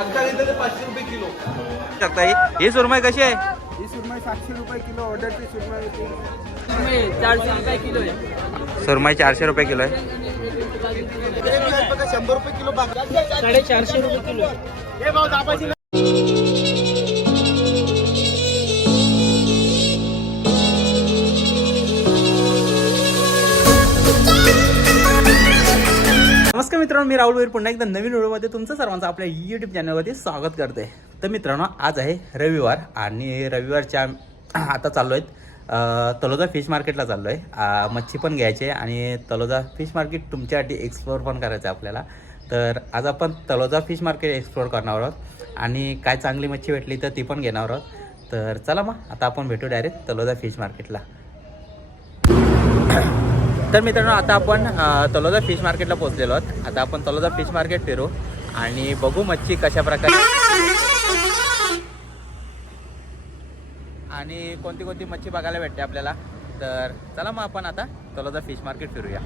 500 रुपये किलो शकता ही सुरमई कशी आहे? ही सुरमई 700 रुपये किलो ऑर्डरची सुरमई होती. 400 रुपये किलो आहे. सुरमई 400 रुपये किलो आहे. 100 रुपये किलो 450 रुपये किलो आहे. नमस्कार मित्रांनो, मी राहुल वीर पुन्हा एकदा नवीन व्हिडिओमध्ये तुमचं सर्वांचं आपल्या यूट्यूब चॅनलवरती स्वागत करते. तर मित्रांनो, आज आहे रविवार आणि रविवारच्या आता चाललो आहेत तलोजा फिश मार्केटला चाललो आहे. मच्छी पण घ्यायची आहे आणि तलोजा फिश मार्केट तुमच्यासाठी एक्सप्लोअर पण करायचं आहे आपल्याला. तर आज आपण तलोजा फिश मार्केट एक्सप्लोअर करणार आहोत आणि काय चांगली मच्छी भेटली तर ती पण घेणार आहोत. तर चला मग आता आपण भेटू डायरेक्ट तलोजा फिश मार्केटला. तर मित्रांनो, आता आपण तलोजा फिश मार्केटला पोहोचलेलो आहोत. आता आपण तलोजा फिश मार्केट फिरू आणि बघू मच्छी कशा प्रकारे आणि कोणती कोणती मच्छी बघायला भेटते आपल्याला. तर चला मग आपण आता तलोजा फिश मार्केट फिरूया.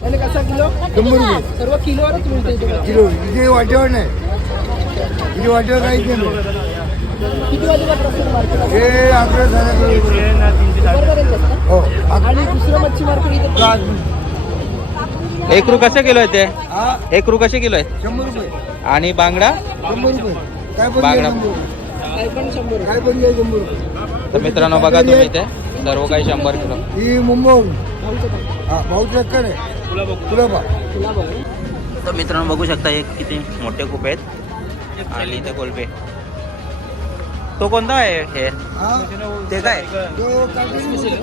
आणि कसा किलो? 100 रुपये सर्व किलोवरच मिळते तुम्हाला. किलो. इथे वाटेवर नाही, इथे वाटेवर काहीच नाही. किती वाजेपर्यंत असतं मार्केट? हे आपल्या हो आणि दुसरं मच्छी मार्केट इथे एकरू कसे किलो आहे ते? एकरू कसे किलो आहे? 100 रुपये. आणि बांगडा 100 रुपये. काय पण बांगडा. घ्या 100 रुपये. काय पण 100. काय पण घ्या 100 रुपये. तर मित्रांनो बघा तुम्ही इथे सर्व काही 100 किलो. ही मुंबईहून भाऊ चक्कर आहे. कुलाबा. तर मित्रांनो बघू शकता हे किती मोठे खूप आहेत आणि इथे कोलबे. तो कोणता आहे हे? ते काय तो काटेरी बोलते,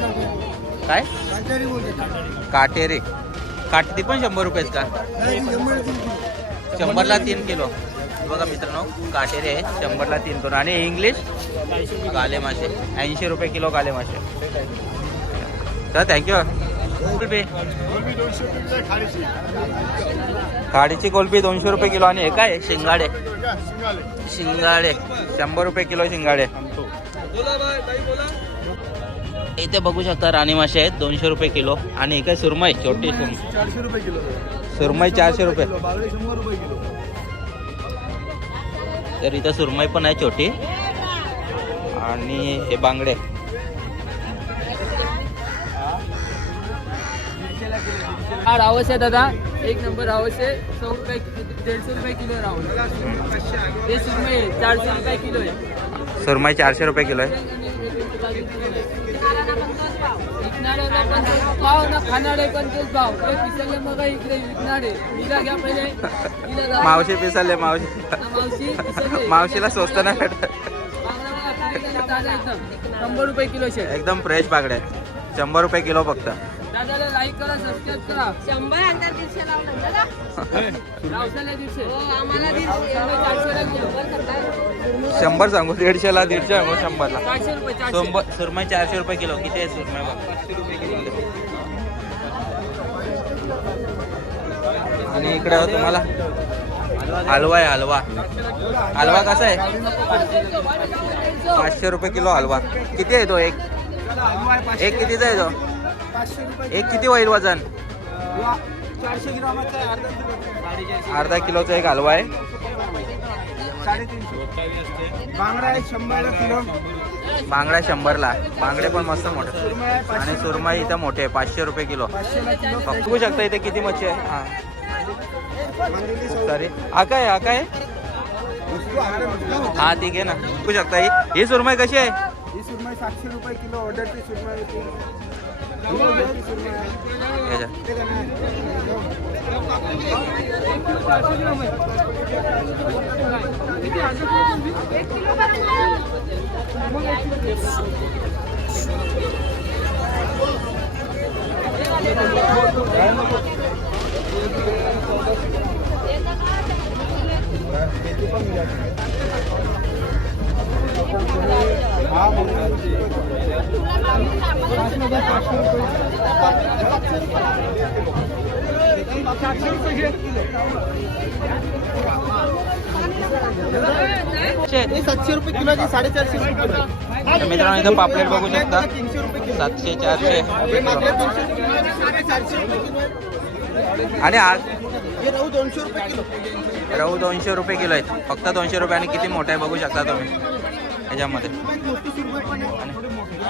काय काटेरी बोलते, काटेरी. काटेरी. काटेरी पण 100 रुपयेच का? नाही, 100 रुपये. 100ला 3 किलो. बघा मित्रांनो, काटेरी आहे 100ला 3 किलो. आणि इंग्लिश काले मासे 80 रुपये किलो काले मासे. तर थँक्यू. कोलबी खाडीची कोलबी 200 रुपये किलो. आणि हे काय शिंगाडे? शिंगाडे 100 रुपये किलो शिंगाडे. इथे बघू शकता राणी मासे आहेत 200 रुपये किलो. आणि हे काय सुरमई छोटी सुरमई 400 रुपये किलो. सुरमई 400 रुपये. बागडे 100 रुपये किलो. तर इथं सुरमई पण आहे छोटी. आणि हे बांगडे हा रावस आहे दादा, एक नंबर रावस आहे. 100 रुपये 150 रुपये किलो रावस. हे सुरमई 400 रुपये किलो आहे. सुरमई 400 रुपये किलो आहे. विकणाऱ्याला पण तोच भाव ना, खाणारे पण तोच भाव. ते पिसले मग इकडे विकणारे. हिला घ्या पहिले. हिला जा. मावशी पिसाले मावशी मावशी पिसले. मावशीला स्वस्त नाही भेटत. ताजा एकदम 100 रुपये किलो शेट. एकदम फ्रेश बागडे 100 रुपये किलो फक्त. दादाला लाईक करा, सबस्क्राईब करा. 100 अंतर 150 लावलं दादा. रावसाला 150. हो आम्हाला 150. 100 सांगू 150ला 150 सांगू 100ला. 400 रुपये 400. सुरमई 400 रुपये किलो. किती आहे सुरमई? 500 रुपये किलो. आणि इकडे तुम्हाला हलवा आहे. हलवा हलवा कसा आहे? 500 रुपये किलो हलवा. किती आहे तो? एक कितीचा आहे तो? 500 रुपये. एक किती होईल वजन? 400 ग्रामाचा आहे, अर्धा किलो. अर्धा किलोचा एक हलवा आहे. 350. बांगडा आहे 100 किलो. बांगडा 100ला. बांगडे पण मस्त मोठे. सुरमई आहे 500 आणि सुरमई इथं मोठे आहे 500 रुपये किलो. 500 किलो. बघू शकता इथे किती मच्छी आहे. हां सॉरी, हा काय? हा काय? हा ठीक आहे ना. बघू शकता ही सुरमई कशी आहे? ही सुरमई 700 रुपये किलो ऑर्डरची सुरमई होती. याच्या. हे 700 रुपये किलो आहे, 450 रुपये किलो आहे. तर मित्रांनो इथं पापलेट बघू शकता 300 रुपये किलो. 700 400 हे मागल्या 200 रुपये किलो आहे, 450 रुपये किलो आहे. आणि आज हे रहू 200 रुपये किलो. रहू 200 रुपये किलो आहेत. फक्त 200 रुपये आणि किती मोठं आहे बघू शकता तुम्ही याच्यामध्ये. मोठी सुरमई पण आहे.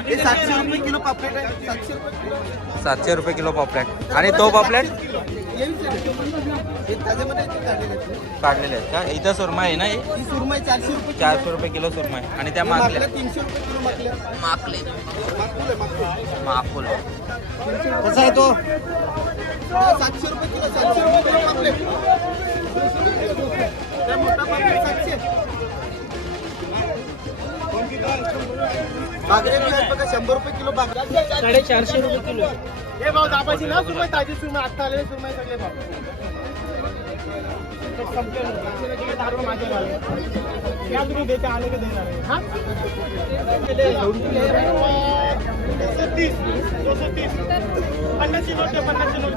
हे 700 रुपये किलो पापलेट आहे, 700 रुपये किलो. 700 रुपये किलो पॉपलेट. आणि तो पॉपलेट हे त्याच्यामध्ये ते काढलेले आहेत. काढलेले आहेत का? इथं सुरमई आहे ना ही? ही सुरमई 400 रुपये किलो. 400 रुपये किलो सुरमई. आणि त्या हे मागल्या मागल्या 300 रुपये किलो मागल्या. माकले मागपुल आहे, मागपुल. माकुल. कसा आहे तो? 700 रुपये किलो, 700 रुपये किलो पापलेट. त्या मोठा पापलेट 700. बागरे बी आहेत बघा, 100 रुपये किलो बागरे. 450 रुपये किलो. हे भाऊ दाबाची ना सुरमई, ताजी सुरमई, आत्ता आलेली सुरमई सगळे भाऊ. या तुम्ही देता आले का देणार आहे? हा? 230, 230. 50ची नोट आहे, 50ची नोट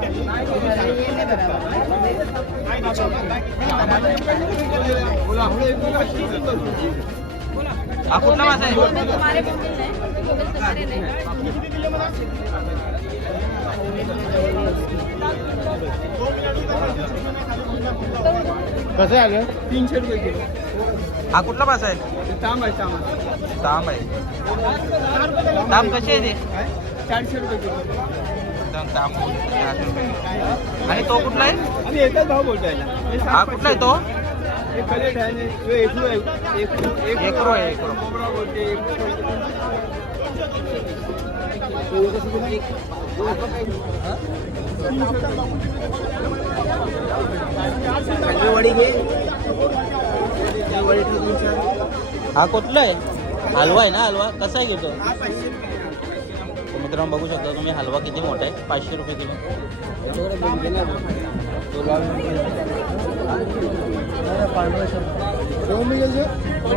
हा कुठला मासा आहे? तुम्हारे को मिल जाए गूगल से करे नहीं कसं आलं? 300 रुपये किलो. हा कुठला मासा आहे? तांब आहे, तांब आहे. तांब आहे. तांब कशी आहे ते? 400 रुपये किलो. तांब 400 रुपये. आणि तो कुठला आहे? आम्ही एकच भाव बोलतोय ना. हा कुठला आहे तो? हे कलेट आहे ना, हे एकरू आहे. एकरो आहे, एकरो. कोबरा बोलते, वडी घे. वडी हा कुठला आहे? हलवा आहे ना? हलवा कसा आहे घेतो? मित्रांनो बघू शकता तुम्ही हलवा किती मोठा आहे. 500 रुपये किलो.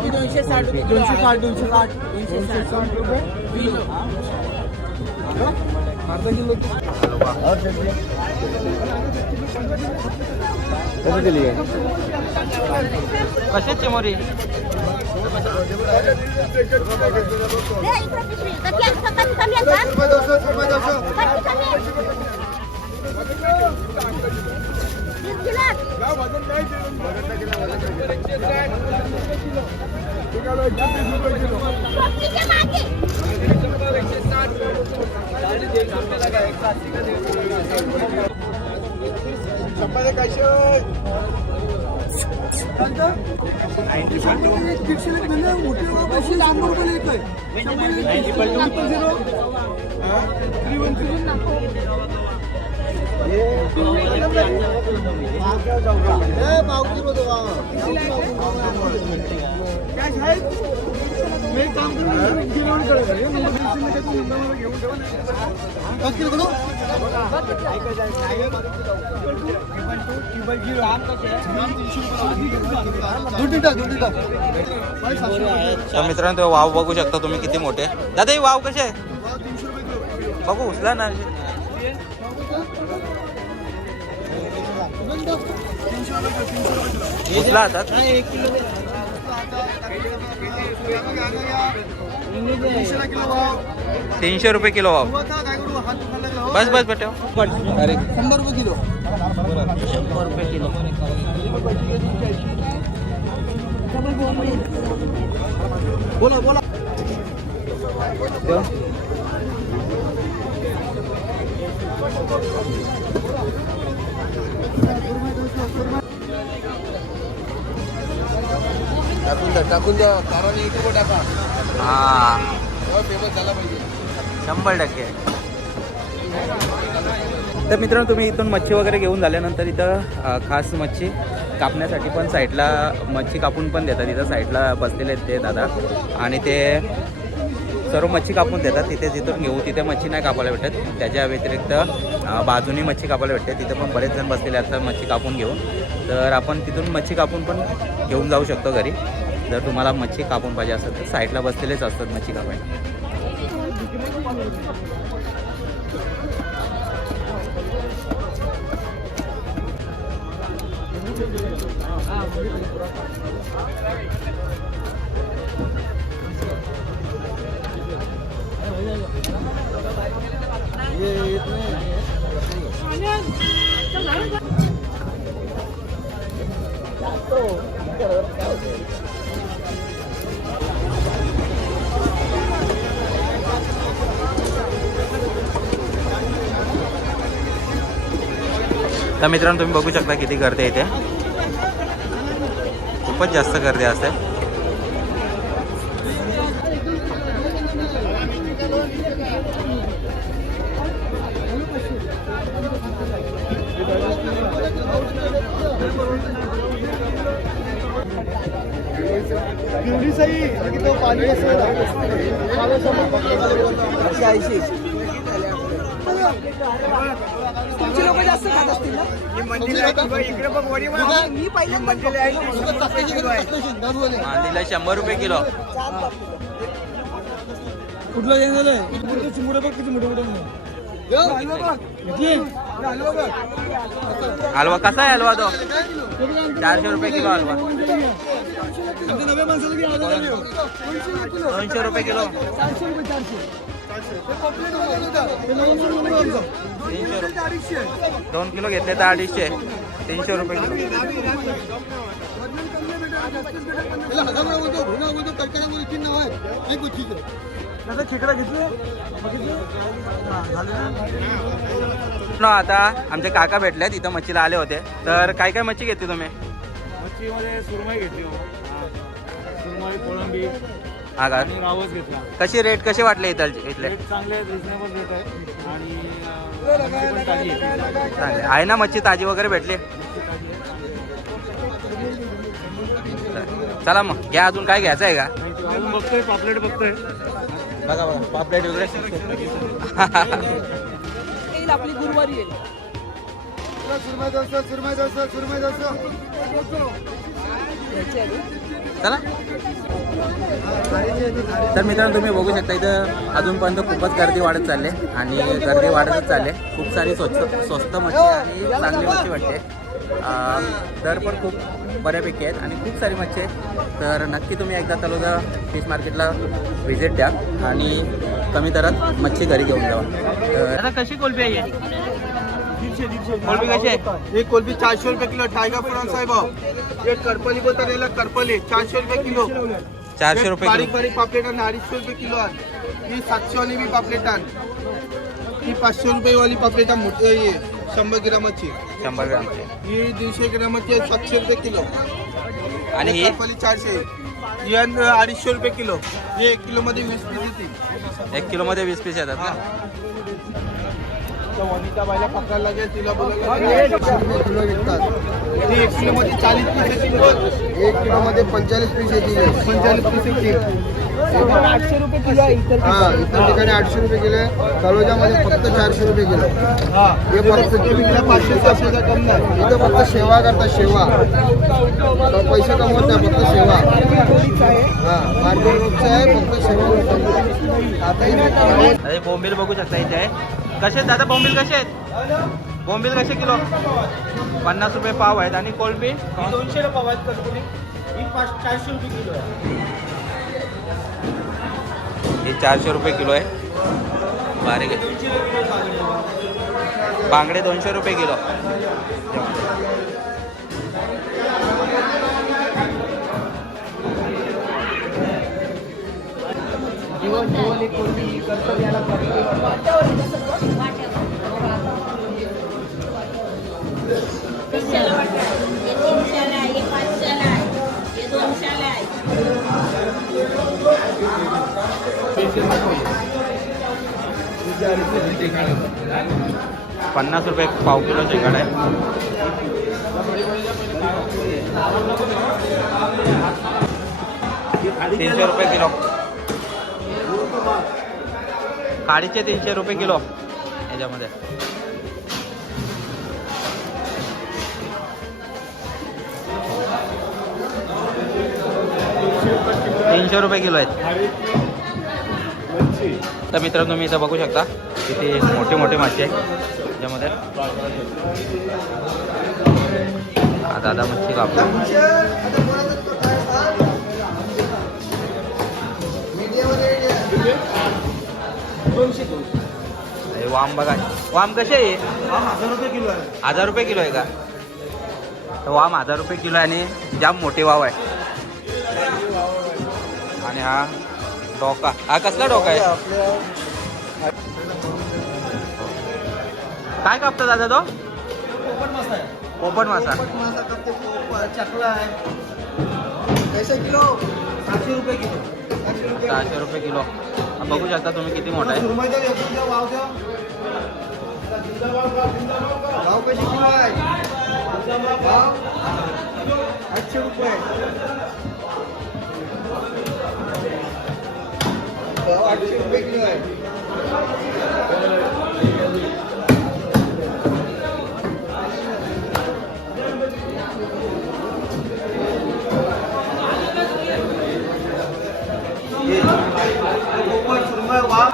260 रुपये. 260 रुपये. अर्धा किलो. कसं दिली आहे? कशाच चिमोरी? दे इकडे पिशवी. कधी कमी आहे का? कमी आहे. 20 किलो. टोपलीच्या मागे. तर मित्रांनो तो वाव बघू शकता तुम्ही किती मोठे. दादा ही वाव कशी आहे? बघू उचला ना. उचला हातात. 300 रुपये किलो वाव. बस बस बेटा. 100 रुपये किलो. 100 रुपये किलो. बोला बोला. टाकून द्या कारण युट्यूब टाका. हा फेमस झाला पाहिजे. 100%. तर मित्रांनो तुम्ही इथून मच्छी वगैरे घेऊन झाल्यानंतर इथं खास मच्छी कापण्यासाठी पण साईडला मच्छी कापून पण देतात. इथं साईडला बसलेले आहेत ते दादा आणि ते सर्व मच्छी कापून देतात. तिथे जिथून घेऊ तिथे मच्छी नाही कापायला भेटत. त्याच्या व्यतिरिक्त बाजूनी मच्छी कापायला भेटते. तिथे पण बरेच जण बसलेले असतात मच्छी कापून घेऊन. तर आपण तिथून मच्छी कापून पण घेऊन जाऊ शकतो घरी. जर तुम्हाला मच्छी कापून पाहिजे असेल तर साईडला बसलेलेच असतात मच्छी कापायला. तर मित्रांनो तुम्ही बघू शकता किती गर्दी आहे इथे. खूपच जास्त गर्दी असते. पाणी तुमची लोक जास्त खात असतील ना? मी पहिल्यांदा मांदीला 100 रुपये किलो. कुठलं घेणार आहे? चिमुडे बघ किती मोठे मोठे हलवा कसा आहे हलवा तो? 400 रुपये किलो हलवा. 200 रुपये किलो. 400 रुपये 2 किलो घेतले तर 250. 300 रुपये किलो. खेकडा घेतले आता आमचे काका भेटले तिथं मच्छीला आले होते. तर काय काय मच्छी घेतली तुम्ही? मच्छीमध्ये सुरमई घेतली, सुरमई, कोळंबी हा का? आणि रावस घेतला. कशी रेट कसे वाटले इथले? रेट चांगले आहेत, रिजनेबल रेट आहे आणि मच्छी पण ताजी आहे. चांगले आहे ना? मच्छी ताजी वगैरे भेटली? चला मग घ्या. अजून काय घ्यायचं आहे का? बघतोय पापलेट बघतोय. बघा बघा पापलेट वगैरे. आपली गुरुवारी येईल. चला. तर मित्रांनो तुम्ही बघू शकता इथं अजूनपर्यंत खूपच गर्दी वाढत चालली आणि गर्दी वाढतच चालली. खूप सारी स्वस्त मच्छी आणि चांगली मच्छी वाटते. दर पण खूप बऱ्यापैकी आहेत आणि खूप सारी मच्छी आहेत. तर नक्की तुम्ही एकदा तलोजा फिश मार्केटला व्हिजिट द्या आणि कमी दरात मच्छी घरी घेऊन जावा. आता कशी कोलबी आहे? कोलबी कशी आहे? एक कोलबी 400 रुपये किलो. टायगर प्रॉन्स आहे भाऊ. एक करपली बोलता करपली 400 रुपये किलो. 400 रुपये बारीक किलो. बारीक पापलेट 250 रुपये किलो आहे. ही 700 वाली बी पापलेट ही 500 रुपये वाली पापलेट मोठी 100 ग्रामाची. 100 ग्रामची. ही 150 ग्रामाची 700 रुपये किलो. आणि ही करपली 400. ही 250 रुपये किलो. हे 1 किलो मध्ये 20 पीस येतील. 1 किलो मध्ये 20 पीस येतात ना? वनिता बायला पकडायला लागेल तिला बोलायला 100 किलो विकतात. ही 1 किलो मध्ये 40 पीस येतील. 1 किलो मध्ये 45 पीस येतील. 45 पीस येतील. 800 रुपये किलो आहे इतर. हा इतर ठिकाणी 800 रुपये किलो आहे. तलोजामध्ये फक्त 400 रुपये किलो. हे फक्त 500-600 कम नाही. इथं फक्त सेवा करतात. सेवा पैसे कमवत नाही, फक्त सेवा. हा मार्केट रोडचं आहे, फक्त सेवा. अरे बोंबील बघू शकता इथे आहे. कसे आहेत दादा बोंबील? कसे आहेत बोंबील? कसे किलो? 50 रुपये पाव आहेत. आणि कोलंबी 200 रुपये पाव आहेत. कलकुली ही 400 रुपये किलो आहे. हे 400 रुपये किलो आहे. बारीक आहे. बांगडे 200 रुपये किलो. पन्नास रुपये पाव किलो शेंगाड आहे. ₹300 रुपये किलो. काळीचे 300 रुपये किलो याच्यामध्ये. ₹300 किलो आहेत. तर मित्रांनो तुम्ही इथं बघू शकता किती मोठे मोठे मासे आहेत त्याच्यामध्ये. हा दादा मच्छी कापतो. हे वाम बघा. वाम कसे आहे? 1000 रुपये किलो आहे. 1000 रुपये किलो आहे का? तर वाम 1000 रुपये किलो आहे आणि जाम मोठे वाव आहे. आणि हा डोका. हा कसला डोका आहे? काय कापतो दादा तो? पोपट मासा आहे. पोपट मासा. पोपट मासा करते. चकला आहे. कैसे किलो? 700 रुपये किलो. 600 रुपये किलो. हा बघू शकता तुम्ही किती मोठा आहे. सुरमई द्या, एकूण द्या, वाव द्या. वाव कशी किलो आहे? वाव 800 रुपये. वाव 800 रुपये किलो आहे.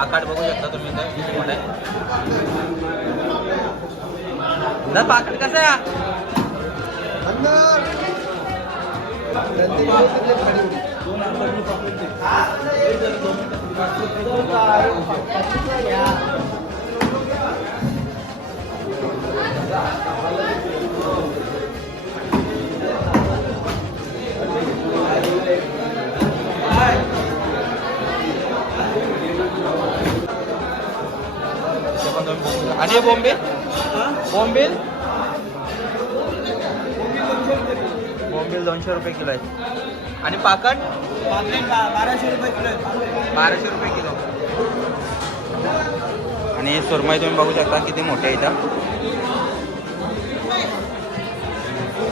आकार बघू शकता तुम्ही इथं किती मोठा आहे. दादा पाकट कसं आहे? अंदर आणि बॉम्बे बॉम्बेल 200 रुपये किलो आहे. आणि पाकट 1200 रुपये किलो आहे. 1200 रुपये किलो. आणि सुरमई तुम्ही बघू शकता किती मोठे आहे इथं.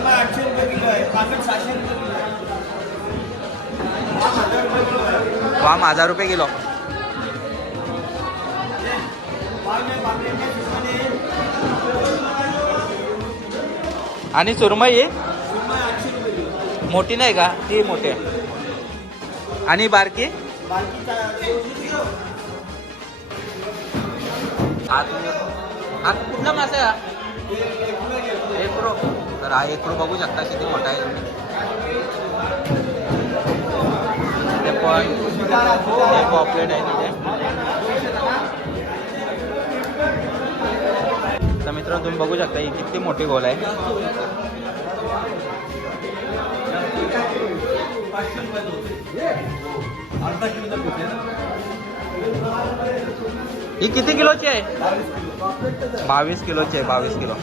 800 रुपये किलो आहे. पाकिट 700 रुपये किलो आहे. वाम 1000 रुपये किलो. आणि सुरमई मोठी नाही का? ती मोठी आहे. आणि बारकी हा कुठला मासा आहे? एकरो. तर हा एकरो बघू शकता किती मोठा आहे. ते पण पॉपलेट आहे तिथे. तर मित्रांनो तुम्ही बघू शकता ही किती मोठी गोल आहे. ही किती किलोची आहे? 22 किलोची आहे. 22 किलो.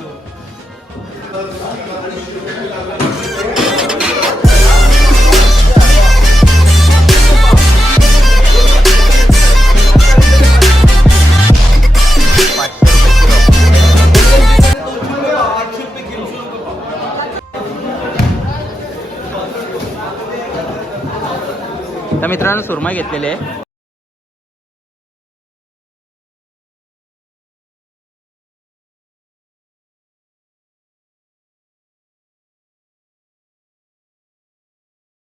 तर मित्रांनो सुरमई घेतलेली आहे.